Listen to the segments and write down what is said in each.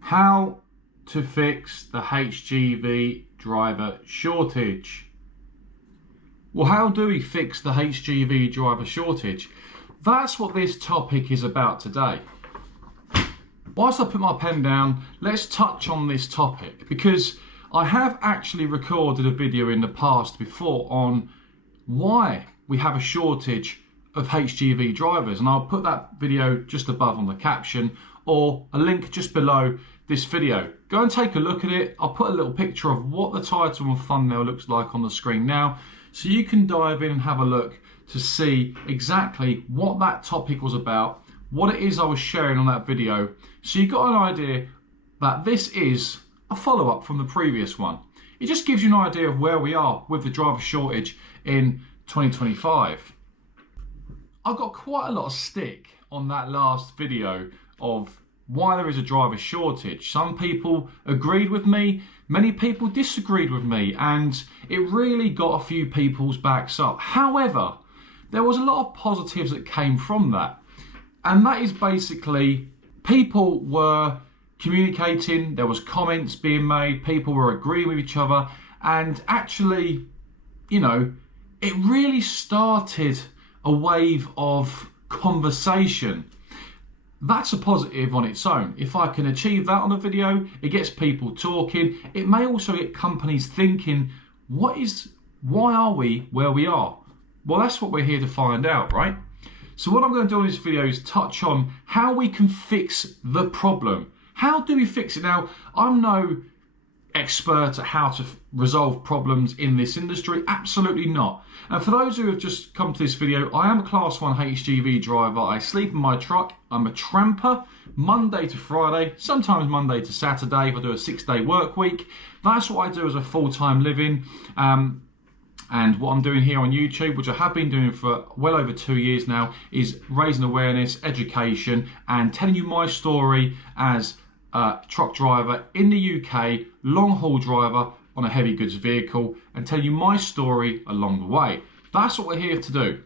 How to fix the HGV driver shortage. Well, how do we fix the HGV driver shortage? That's what this topic is about today. Whilst I put my pen down, let's touch on this topic, because I have actually recorded a video in the past before on why we have a shortage of HGV drivers, and I'll put that video just above on the caption, or a link just below this video. Go and take a look at it. I'll put a little picture of what the title and thumbnail looks like on the screen now, so you can dive in and have a look to see exactly what that topic was about, what it is I was sharing on that video, so you got an idea that this is a follow-up from the previous one. It just gives you an idea of where we are with the driver shortage in 2025. I got quite a lot of stick on that last video of why there is a driver shortage. Some people agreed with me, many people disagreed with me, and it really got a few people's backs up. However, there was a lot of positives that came from that, and that is basically people were communicating, there was comments being made, people were agreeing with each other, and actually, you know, it really started a wave of conversation. That's a positive on its own. If I can achieve that on a video, it gets people talking. It may also get companies thinking, why are we where we are? Well, that's what we're here to find out, right? So what I'm going to do in this video is touch on how we can fix the problem. How do we fix it? Now, I'm no expert at how to resolve problems in this industry, absolutely not. And for those who have just come to this video, I am a class 1 HGV driver. I sleep in my truck. I'm a tramper Monday to Friday, sometimes Monday to Saturday if I do a 6-day work week. That's what I do as a full-time living. And what I'm doing here on YouTube, which I have been doing for well over 2 years now, is raising awareness, education, and telling you my story as a truck driver in the UK, long haul driver on a heavy goods vehicle, and tell you my story along the way. That's what we're here to do.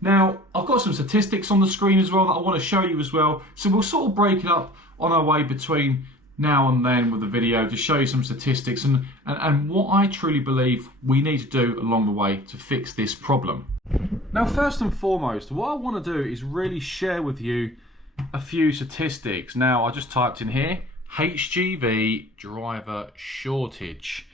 Now, I've got some statistics on the screen as well that I want to show you as well. So we'll sort of break it up on our way between now and then with the video to show you some statistics and what I truly believe we need to do along the way to fix this problem. Now, first and foremost, what I want to do is really share with you a few statistics. Now, I just typed in here, HGV driver shortage.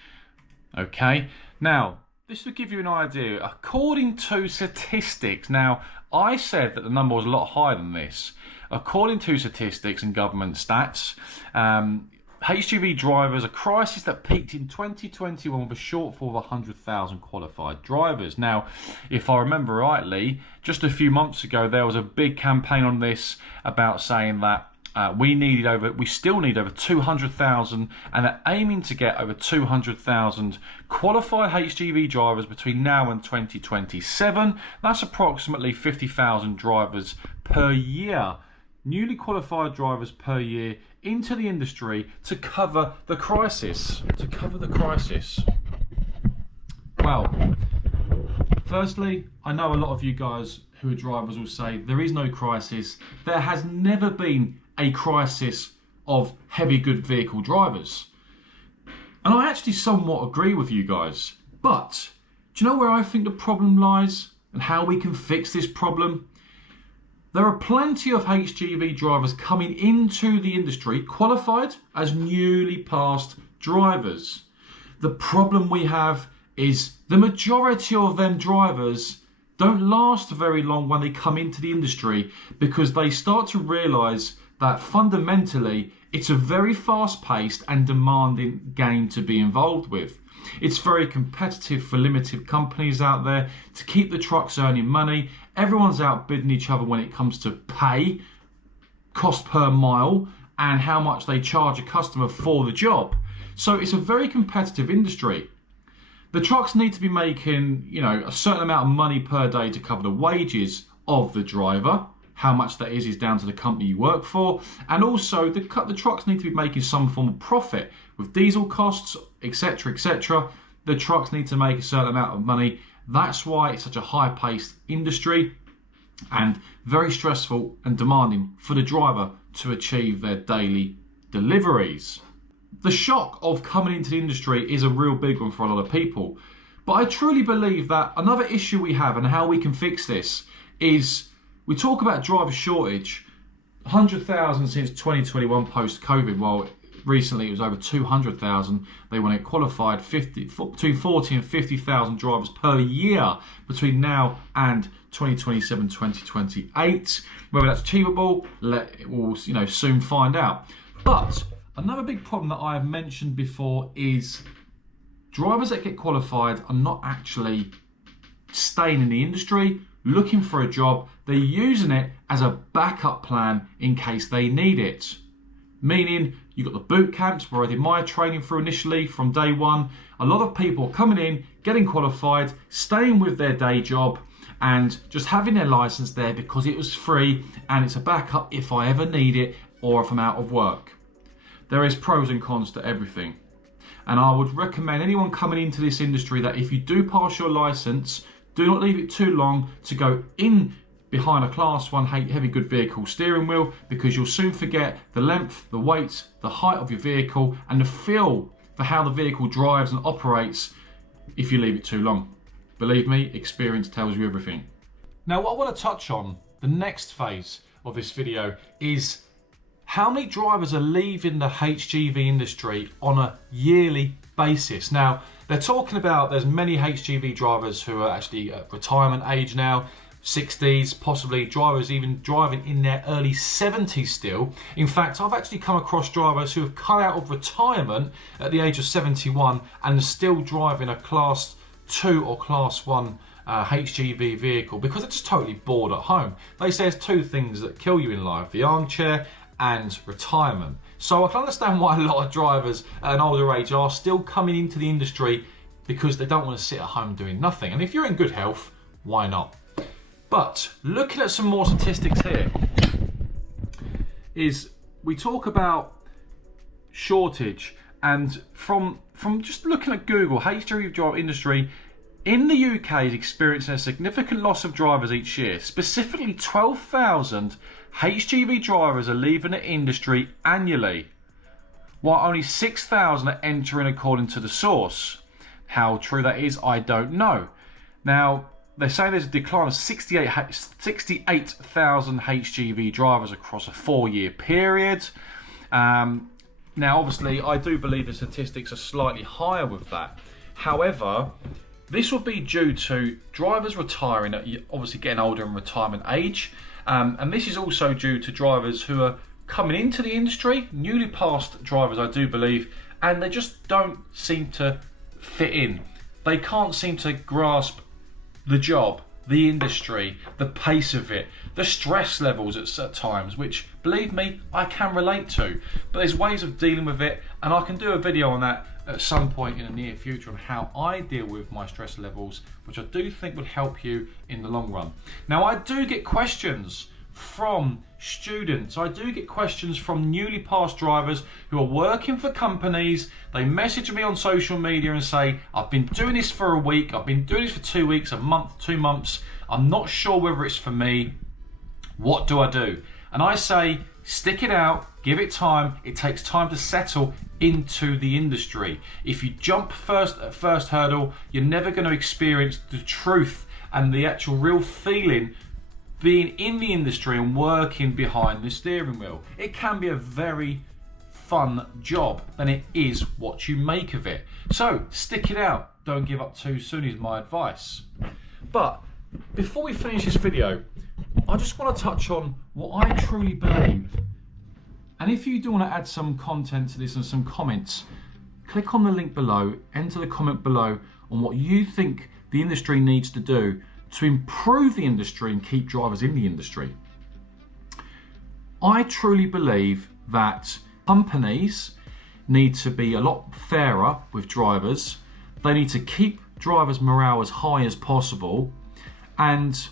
Okay, now, this will give you an idea. According to statistics, now, I said that the number was a lot higher than this. According to statistics and government stats, HGV drivers, a crisis that peaked in 2021 with a shortfall of 100,000 qualified drivers. Now, if I remember rightly, just a few months ago, there was a big campaign on this about saying that we still need over 200,000, and they're aiming to get over 200,000 qualified HGV drivers between now and 2027. That's approximately 50,000 drivers per year. Newly qualified drivers per year into the industry to cover the crisis. Well, firstly, I know a lot of you guys who are drivers will say there is no crisis. There has never been a crisis of heavy good vehicle drivers. And I actually somewhat agree with you guys. But do you know where I think the problem lies and how we can fix this problem? There are plenty of HGV drivers coming into the industry qualified as newly passed drivers. The problem we have is the majority of them drivers don't last very long when they come into the industry, because they start to realise that fundamentally it's a very fast-paced and demanding game to be involved with. It's very competitive for limited companies out there to keep the trucks earning money. Everyone's outbidding each other when it comes to pay, cost per mile, and how much they charge a customer for the job. So it's a very competitive industry. The trucks need to be making, a certain amount of money per day to cover the wages of the driver. How much that is down to the company you work for. And also the trucks need to be making some form of profit with diesel costs, etc., etc. The trucks need to make a certain amount of money. That's why it's such a high-paced industry and very stressful and demanding for the driver to achieve their daily deliveries. The shock of coming into the industry is a real big one for a lot of people. But I truly believe that another issue we have and how we can fix this is we talk about driver shortage, 100,000 since 2021 post-COVID. Well, recently it was over 200,000. They want to qualified between 40 and 50,000 drivers per year between now and 2027, 2028. Whether that's achievable, we'll soon find out. But another big problem that I have mentioned before is drivers that get qualified are not actually staying in the industry, looking for a job. They're using it as a backup plan in case they need it. Meaning, you've got the boot camps where I did my training through initially from day one. A lot of people coming in, getting qualified, staying with their day job and just having their license there because it was free and it's a backup if I ever need it or if I'm out of work. There is pros and cons to everything. And I would recommend anyone coming into this industry that if you do pass your license, do not leave it too long to go in behind a Class 1 heavy good vehicle steering wheel, because you'll soon forget the length, the weight, the height of your vehicle and the feel for how the vehicle drives and operates if you leave it too long. Believe me, experience tells you everything. Now what I want to touch on, the next phase of this video, is how many drivers are leaving the HGV industry on a yearly basis. Now, they're talking about there's many HGV drivers who are actually at retirement age now, 60s, possibly drivers even driving in their early 70s still. In fact, I've actually come across drivers who have come out of retirement at the age of 71 and are still driving a Class 2 or Class 1 HGV vehicle because they're just totally bored at home. They say there's two things that kill you in life, the armchair and retirement. So I can understand why a lot of drivers at an older age are still coming into the industry because they don't want to sit at home doing nothing. And if you're in good health, why not? But looking at some more statistics here, is we talk about shortage, and from just looking at Google, HGV driver industry in the UK is experiencing a significant loss of drivers each year. Specifically, 12,000 HGV drivers are leaving the industry annually, while only 6,000 are entering according to the source. How true that is, I don't know. Now, they say there's a decline of 68,000 HGV drivers across a 4-year period. Now, obviously, I do believe the statistics are slightly higher with that. However, this will be due to drivers retiring, obviously getting older in retirement age. And this is also due to drivers who are coming into the industry, newly passed drivers, I do believe, and they just don't seem to fit in. They can't seem to grasp the job, the industry, the pace of it, the stress levels at times, which, believe me, I can relate to. But there's ways of dealing with it, and I can do a video on that at some point in the near future on how I deal with my stress levels, which I do think would help you in the long run. Now, I do get questions from students. I do get questions from newly passed drivers who are working for companies. They message me on social media and say, I've been doing this for a week, I've been doing this for 2 weeks, a month, 2 months, I'm not sure whether it's for me, what do I do? And I say, stick it out, give it time. It takes time to settle into the industry. If you jump at first hurdle, you're never going to experience the truth and the actual real feeling being in the industry and working behind the steering wheel. It can be a very fun job, and it is what you make of it. So stick it out, don't give up too soon is my advice. But before we finish this video, I just want to touch on what I truly believe. And if you do want to add some content to this and some comments, click on the link below, enter the comment below on what you think the industry needs to do to improve the industry and keep drivers in the industry. I truly believe that companies need to be a lot fairer with drivers. they need to keep drivers' morale as high as possible, and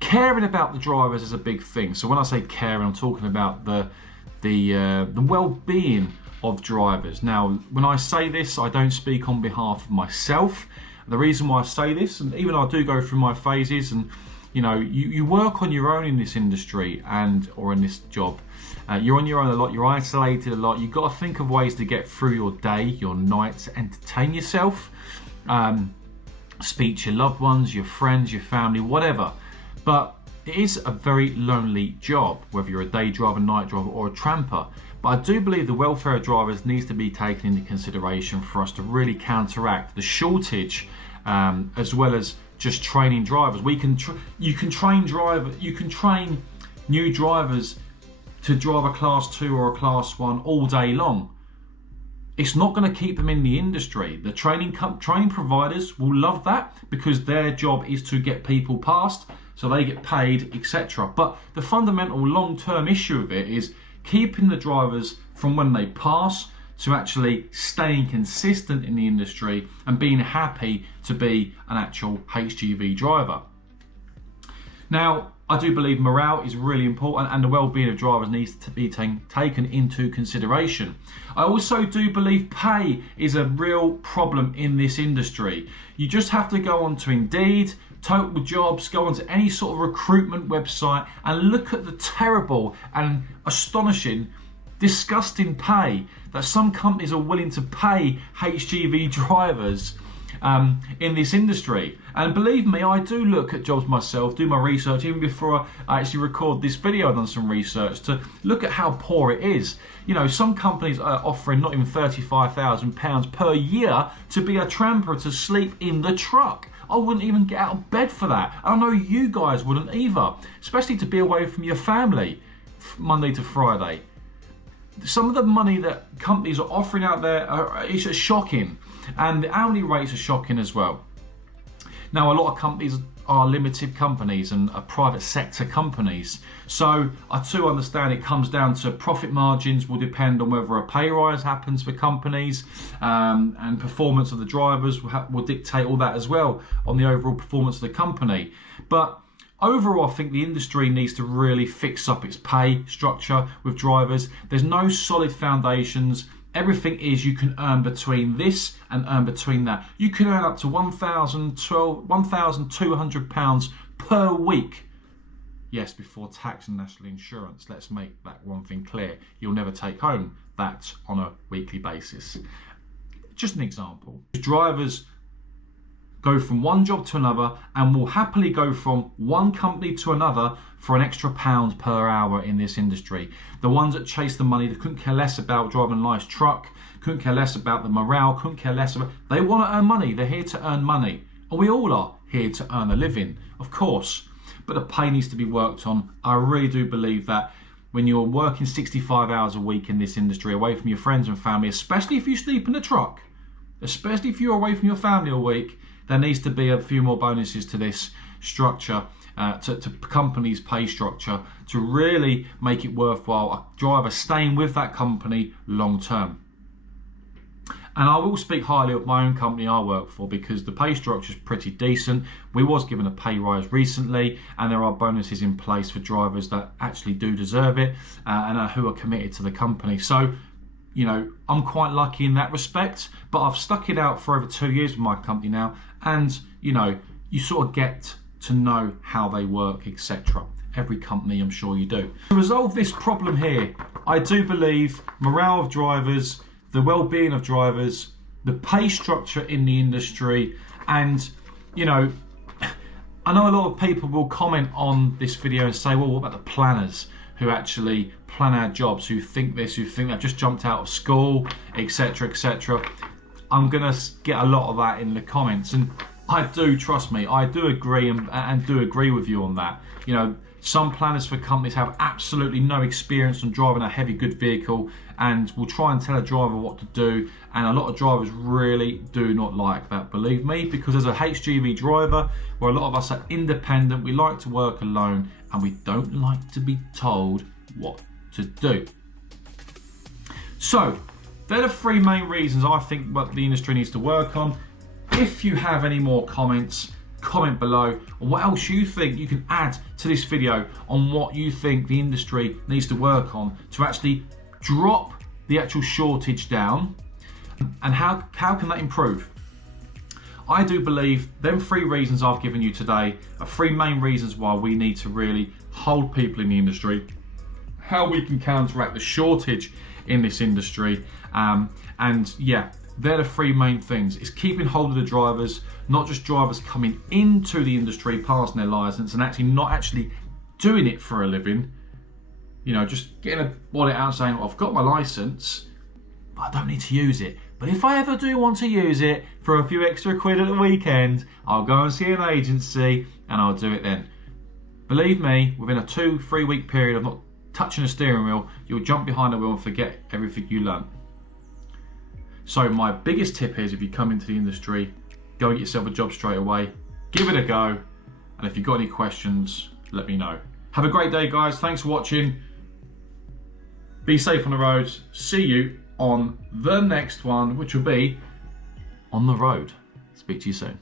caring about the drivers is a big thing. So when I say caring, I'm talking about the well-being of drivers. Now, when I say this, I don't speak on behalf of myself. The reason why I say this, and even I do go through my phases, and you work on your own in this industry or in this job. You're on your own a lot, you're isolated a lot. You've got to think of ways to get through your day, your nights, entertain yourself, speak to your loved ones, your friends, your family, whatever. But it is a very lonely job, whether you're a day driver, night driver, or a tramper. But I do believe the welfare of drivers needs to be taken into consideration for us to really counteract the shortage, as well as just training drivers. You can train new drivers to drive a class 2 or a class 1 all day long. It's not going to keep them in the industry. The training providers will love that because their job is to get people passed, so they get paid, etc. But the fundamental long-term issue of it is keeping the drivers from when they pass to actually staying consistent in the industry and being happy to be an actual HGV driver. Now, I do believe morale is really important, and the well-being of drivers needs to be taken into consideration. I also do believe pay is a real problem in this industry. You just have to go onto Indeed, Total Jobs, go onto any sort of recruitment website and look at the terrible and astonishing, disgusting pay that some companies are willing to pay HGV drivers in this industry. And believe me, I do look at jobs myself, do my research. Even before I actually record this video, I've done some research to look at how poor it is. Some companies are offering not even £35,000 per year to be a tramper, to sleep in the truck. I wouldn't even get out of bed for that. I know you guys wouldn't either, especially to be away from your family Monday to Friday. Some of the money that companies are offering out there is shocking, and the hourly rates are shocking as well. Now, a lot of companies are limited companies and are private sector companies, so I too understand it comes down to profit margins will depend on whether a pay rise happens for companies, and performance of the drivers will dictate all that as well on the overall performance of the company. But overall, I think the industry needs to really fix up its pay structure with drivers. There's no solid foundations. Everything is you can earn between this and earn between that. You can earn up to £1,200 per week. Yes, before tax and national insurance. Let's make that one thing clear. You'll never take home that on a weekly basis. Just an example. Drivers go from one job to another and will happily go from one company to another for an extra £1 per hour in this industry. The ones that chase the money, they couldn't care less about driving a nice truck, couldn't care less about the morale, couldn't care less about, they want to earn money. They're here to earn money. And we all are here to earn a living, of course, but the pay needs to be worked on. I really do believe that when you're working 65 hours a week in this industry, away from your friends and family, especially if you sleep in a truck, especially if you're away from your family all week, there needs to be a few more bonuses to this structure, to companies' pay structure, to really make it worthwhile a driver staying with that company long term. And I will speak highly of my own company I work for because the pay structure is pretty decent. We was given a pay rise recently, and there are bonuses in place for drivers that actually do deserve it, and who are committed to the company. So, I'm quite lucky in that respect, but I've stuck it out for over 2 years with my company now, and you sort of get to know how they work, etc. Every company, I'm sure you do. To resolve this problem here, I do believe morale of drivers, the well-being of drivers, the pay structure in the industry, and I know a lot of people will comment on this video and say, well, what about the planners who actually plan our jobs, who think this, who think they've just jumped out of school, etc., etc. I'm gonna get a lot of that in the comments, and I do, trust me, I do agree and do agree with you on that. Some planners for companies have absolutely no experience on driving a heavy good vehicle and will try and tell a driver what to do, and a lot of drivers really do not like that, believe me, because as a HGV driver, where a lot of us are independent, we like to work alone and we don't like to be told what to do. So they're the three main reasons I think what the industry needs to work on. If you have any more comments, comment below on what else you think you can add to this video on what you think the industry needs to work on to actually drop the actual shortage down, and how can that improve. I do believe them three reasons I've given you today are three main reasons why we need to really hold people in the industry, how we can counteract the shortage in this industry, and yeah, they're the three main things. It's keeping hold of the drivers, not just drivers coming into the industry, passing their license and actually not actually doing it for a living. You know, just getting a wallet out and saying, well, I've got my license, but I don't need to use it. But if I ever do want to use it for a few extra quid at the weekend, I'll go and see an agency and I'll do it then. Believe me, within a 2-3 week period of not touching a steering wheel, you'll jump behind the wheel and forget everything you learned. So my biggest tip is, if you come into the industry, go and get yourself a job straight away, give it a go, and if you've got any questions, let me know. Have a great day, guys. Thanks for watching. Be safe on the roads. See you on the next one, which will be on the road. Speak to you soon.